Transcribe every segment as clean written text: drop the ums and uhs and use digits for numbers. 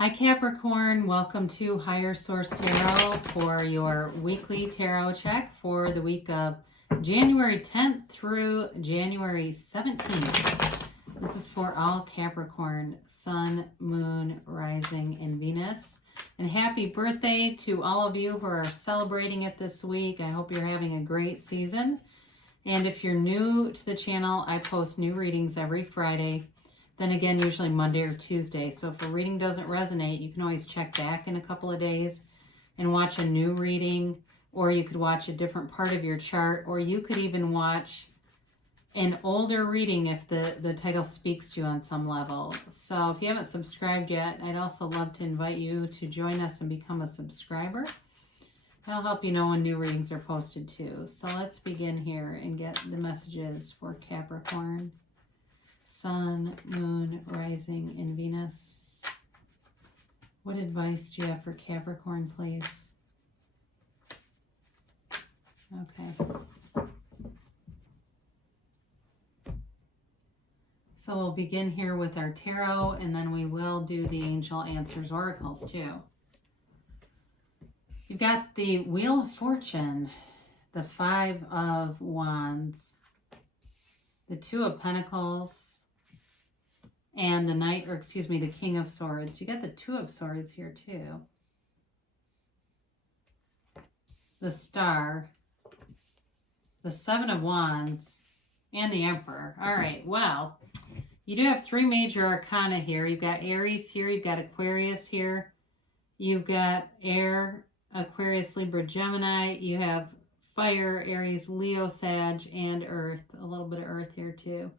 Hi Capricorn, welcome to Higher Source Tarot for your weekly tarot check for the week of January 10th through January 17th. This is for all Capricorn, Sun, Moon, Rising, and Venus. And happy birthday to all of you who are celebrating it this week. I hope you're having a great season. And if you're new to the channel, I post new readings every Friday. Then again, usually Monday or Tuesday. So if a reading doesn't resonate, you can always check back in a couple of days and watch a new reading, or you could watch a different part of your chart, or you could even watch an older reading if the title speaks to you on some level. So if you haven't subscribed yet, I'd also love to invite you to join us and become a subscriber. That'll help you know when new readings are posted too. So let's begin here and get the messages for Capricorn. Sun, Moon, Rising, and Venus. What advice do you have for Capricorn, please? Okay. So we'll begin here with our tarot, and then we will do the Angel Answers Oracles too. You've got the Wheel of Fortune, the Five of Wands, the Two of Pentacles, and the King of Swords. You got the Two of Swords here too. The Star, the Seven of Wands, and the Emperor. All right, well, you do have three major arcana here. You've got Aries here, you've got Aquarius here, you've got Air, Aquarius, Libra, Gemini, you have Fire, Aries, Leo, Sag, and Earth. A little bit of Earth here too.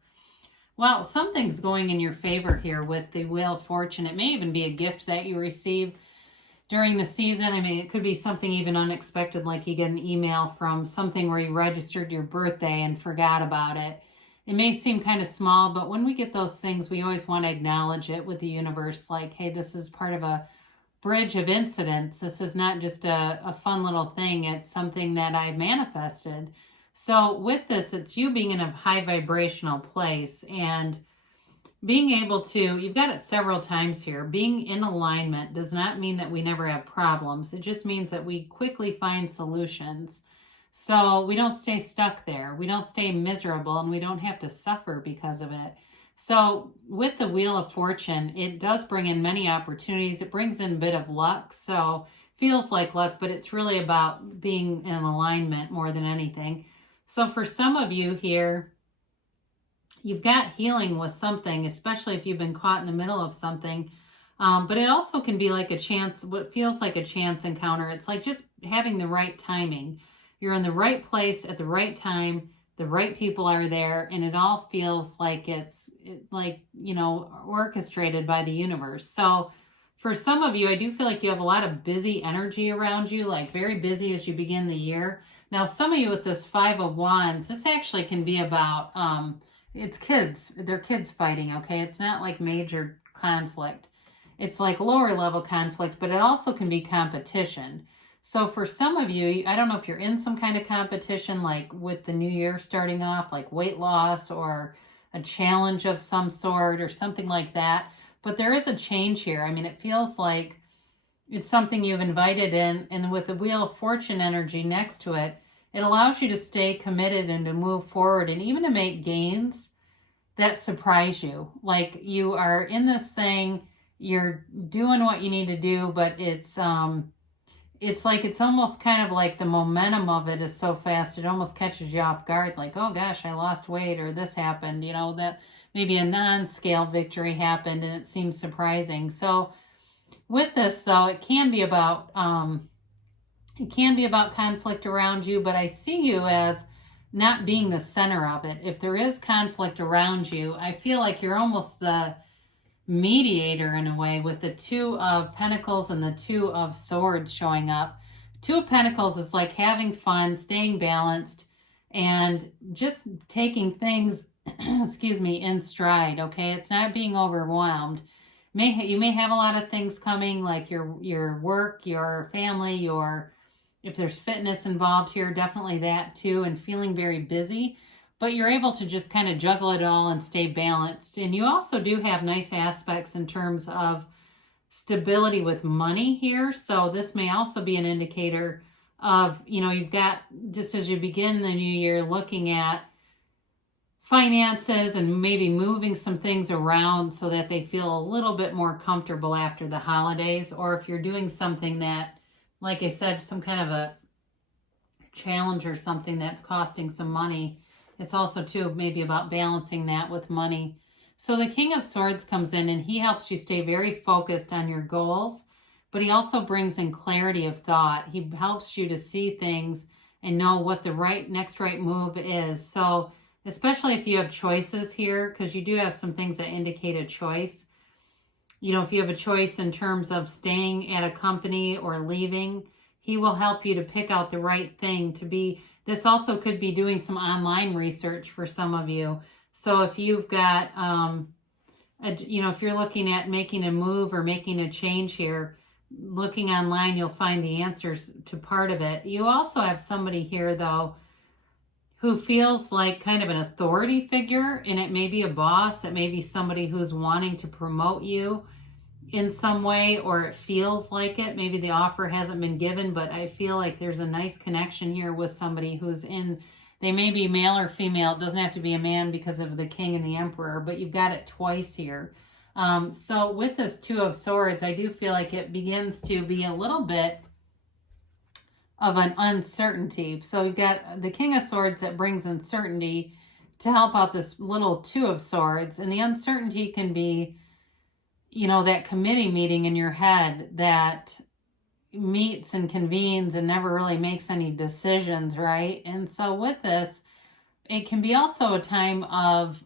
Well, something's going in your favor here with the Wheel of Fortune. It may even be a gift that you receive during the season. I mean, it could be something even unexpected, like you get an email from something where you registered your birthday and forgot about it. It may seem kind of small, but when we get those things, we always want to acknowledge it with the universe, like, hey, this is part of a bridge of incidents. This is not just a fun little thing. It's something that I manifested. So with this, it's you being in a high vibrational place and being able to, you've got it several times here, being in alignment does not mean that we never have problems. It just means that we quickly find solutions. So we don't stay stuck there. We don't stay miserable, and we don't have to suffer because of it. So with the Wheel of Fortune, it does bring in many opportunities. It brings in a bit of luck. So feels like luck, but it's really about being in alignment more than anything. So for some of you here, you've got healing with something, especially if you've been caught in the middle of something. But it also can be like a chance, what feels like a chance encounter. It's like just having the right timing. You're in the right place at the right time. The right people are there, and it all feels like it's orchestrated by the universe. So for some of you, I do feel like you have a lot of busy energy around you, like very busy as you begin the year. Now, some of you with this Five of Wands, this actually can be about, it's kids. They're kids fighting, okay? It's not like major conflict. It's like lower level conflict, but it also can be competition. So for some of you, I don't know if you're in some kind of competition, like with the new year starting off, like weight loss or a challenge of some sort or something like that. But there is a change here. I mean, it feels like it's something you've invited in, and with the Wheel of Fortune energy next to it, it allows you to stay committed and to move forward and even to make gains that surprise you. Like you are in this thing, you're doing what you need to do, but it's almost kind of like the momentum of it is so fast, it almost catches you off guard. Like, oh gosh, I lost weight, or this happened, that maybe a non-scale victory happened and it seems surprising. So with this though, it can be about conflict around you, but I see you as not being the center of it. If there is conflict around you, I feel like you're almost the mediator in a way, with the Two of Pentacles and the Two of Swords showing up. Two of Pentacles is like having fun, staying balanced, and just taking things, in stride, okay? It's not being overwhelmed. You may have a lot of things coming, like your work, your family, if there's fitness involved here, definitely that too, and feeling very busy. But you're able to just kind of juggle it all and stay balanced. And you also do have nice aspects in terms of stability with money here. So this may also be an indicator of, you've got, just as you begin the new year, looking at finances and maybe moving some things around so that they feel a little bit more comfortable after the holidays. Or if you're doing something that, like I said, some kind of a challenge or something that's costing some money, it's also too maybe about balancing that with money. So the King of Swords comes in and he helps you stay very focused on your goals, but he also brings in clarity of thought. He helps you to see things and know what the next right move is. So especially if you have choices here, because you do have some things that indicate a choice. If you have a choice in terms of staying at a company or leaving, he will help you to pick out the right thing to be. This also could be doing some online research for some of you. So if you've got, if you're looking at making a move or making a change here, looking online, you'll find the answers to part of it. You also have somebody here, though, who feels like kind of an authority figure, and it may be a boss, it may be somebody who's wanting to promote you in some way, or it feels like it. Maybe the offer hasn't been given, but I feel like there's a nice connection here with somebody who's they may be male or female. It doesn't have to be a man because of the King and the Emperor, but you've got it twice here. So with this Two of Swords, I do feel like it begins to be a little bit of an uncertainty. So we've got the King of Swords that brings uncertainty to help out this little Two of Swords. And the uncertainty can be, that committee meeting in your head that meets and convenes and never really makes any decisions, right? And so with this, it can be also a time of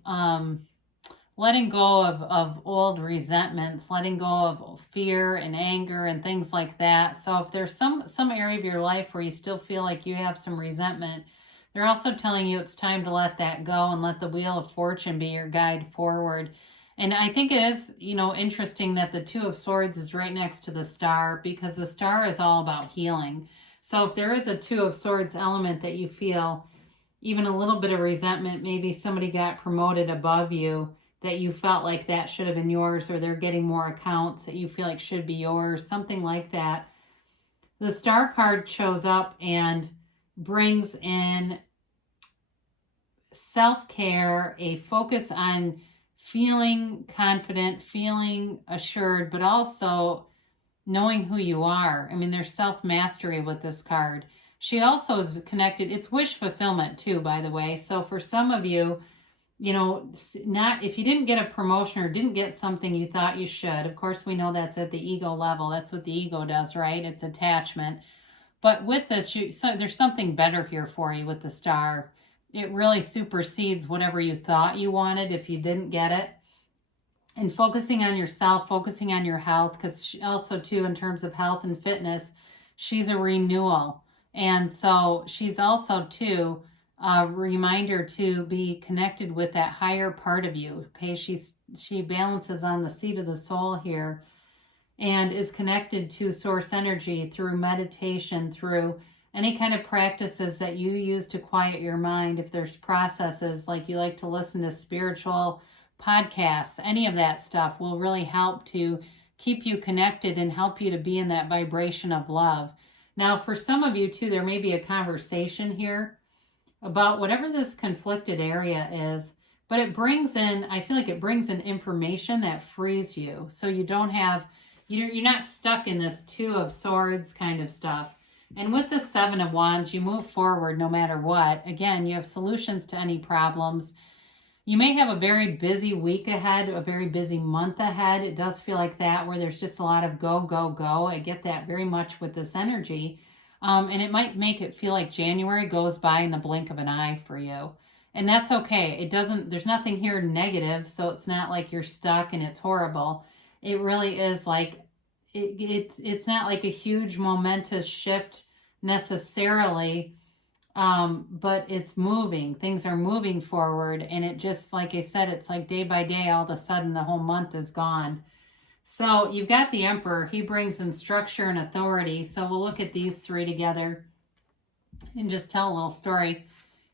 letting go of old resentments, letting go of fear and anger and things like that. So if there's some area of your life where you still feel like you have some resentment, they're also telling you it's time to let that go and let the Wheel of Fortune be your guide forward. And I think it is, interesting that the Two of Swords is right next to the Star, because the Star is all about healing. So if there is a Two of Swords element that you feel even a little bit of resentment, maybe somebody got promoted above you that you felt like that should have been yours, or they're getting more accounts that you feel like should be yours, something like that. The Star card shows up and brings in self-care, a focus on feeling confident, feeling assured, but also knowing who you are. I mean, there's self-mastery with this card. She also is connected. It's wish fulfillment too, by the way. So for some of you, not if you didn't get a promotion or didn't get something you thought you should, of course, we know that's at the ego level. That's what the ego does, right? It's attachment. But with this, there's something better here for you with the Star. It really supersedes whatever you thought you wanted if you didn't get it. And focusing on yourself, focusing on your health, because also too, in terms of health and fitness, she's a renewal. And so she's also too a reminder to be connected with that higher part of you. Okay, she balances on the seat of the soul here and is connected to source energy through meditation, through any kind of practices that you use to quiet your mind. If there's processes like you like to listen to spiritual podcasts, any of that stuff will really help to keep you connected and help you to be in that vibration of love. Now, for some of you too, there may be a conversation here about whatever this conflicted area is, but it brings in, I feel like it brings in information that frees you. So you don't have, you're not stuck in this Two of Swords kind of stuff. And with the Seven of Wands, you move forward no matter what. Again, you have solutions to any problems. You may have a very busy week ahead, a very busy month ahead. It does feel like that, where there's just a lot of go, go, go. I get that very much with this energy. And it might make it feel like January goes by in the blink of an eye for you. And that's okay. There's nothing here negative, so it's not like you're stuck and it's horrible. It really is like, it's not like a huge momentous shift necessarily, but it's moving. Things are moving forward, and it just, like I said, it's like day by day, all of a sudden the whole month is gone. So you've got the Emperor. He brings in structure and authority. So we'll look at these three together and just tell a little story.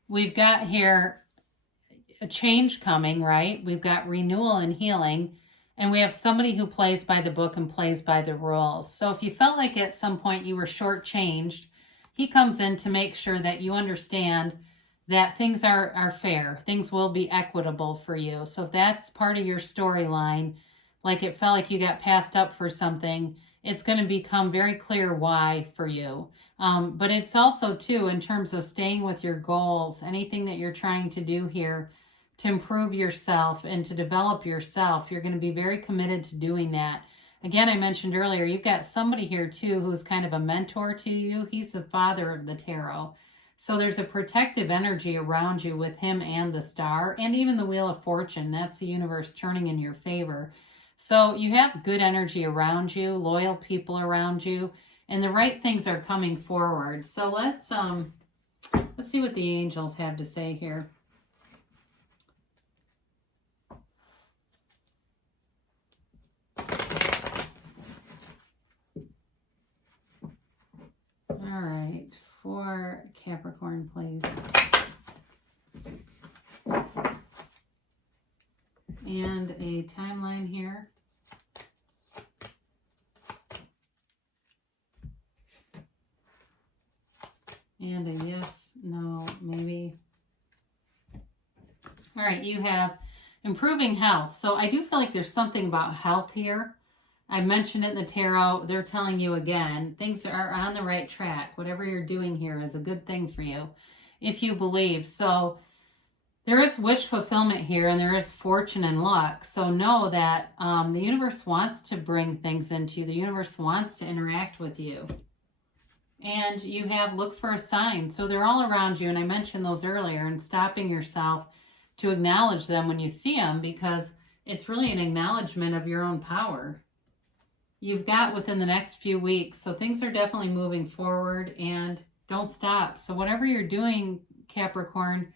We've got here a change coming, right? We've got renewal and healing. And we have somebody who plays by the book and plays by the rules. So if you felt like at some point you were shortchanged, he comes in to make sure that you understand that things are fair. Things will be equitable for you. So if that's part of your storyline, like it felt like you got passed up for something, it's going to become very clear why for you. But it's also, too, in terms of staying with your goals, anything that you're trying to do here to improve yourself and to develop yourself, you're going to be very committed to doing that. Again, I mentioned earlier, you've got somebody here, too, who's kind of a mentor to you. He's the father of the tarot. So there's a protective energy around you with him and the star and even the Wheel of Fortune. That's the universe turning in your favor. So you have good energy around you, loyal people around you, and the right things are coming forward. So let's see what the angels have to say here. All right, for Capricorn, please. And a timeline here. And a yes, no, maybe. All right, you have improving health. So I do feel like there's something about health here. I mentioned it in the tarot. They're telling you again, things are on the right track. Whatever you're doing here is a good thing for you, if you believe. So there is wish fulfillment here, and there is fortune and luck. So know that the universe wants to bring things into you. The universe wants to interact with you. And you have look for a sign. So they're all around you, and I mentioned those earlier, and stopping yourself to acknowledge them when you see them, because it's really an acknowledgement of your own power. You've got within the next few weeks. So things are definitely moving forward, and don't stop. So whatever you're doing, Capricorn,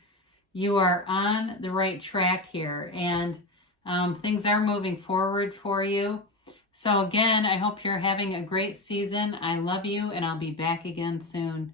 you are on the right track here, and things are moving forward for you. So again, I hope you're having a great season. I love you, and I'll be back again soon.